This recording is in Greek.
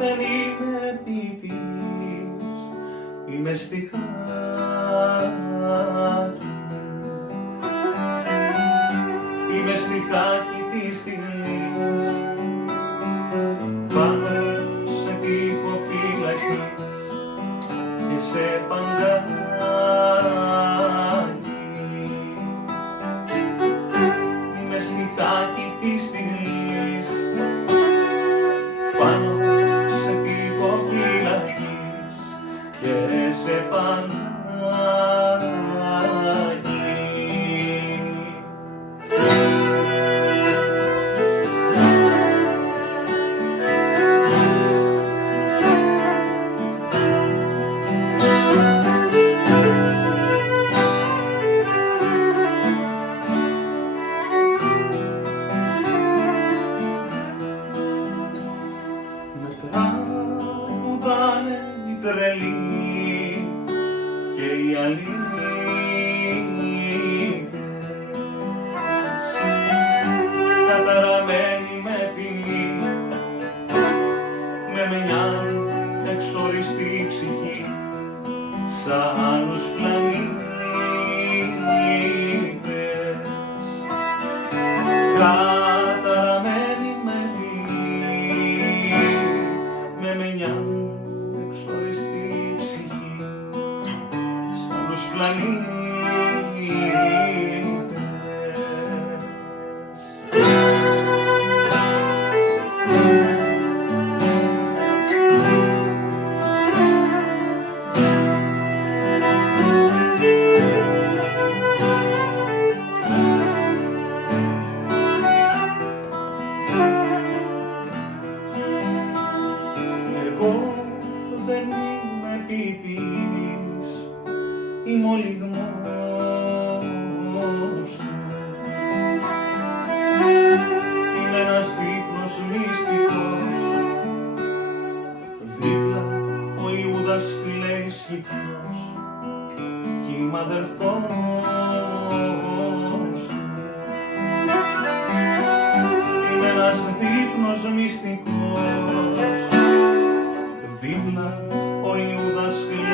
δεν είμαι ποιητής, είμαι στιχάκι. Είμαι στιχάκι της στιγμής, πάνω σε τοίχο φυλακής και σε παγκάκι. Είμαι στιχάκι της στιγμής, πάνω σε τοίχο φυλακής και σε παγκάκι. Τραγουδάνε οι τρελοί και οι αλήτες, καταραμένοι με φιλί, με μια εξοριστή ψυχή σαν άλλους πλανήτες. Καταραμένοι με φιλί, με μια εξοριστή ψυχή σαν άλλους πλανήτες. Εγώ δεν είμαι ποιητής, είμαι ο λυγμός του. Είμαι ένας δείπνος μυστικός, δίπλα ο Ιούδας κλαίει σκυφτός κι είμαι αδελφός του. Είμαι ένας δείπνος μυστικός, δίπλα ο Ιούδας κλαίει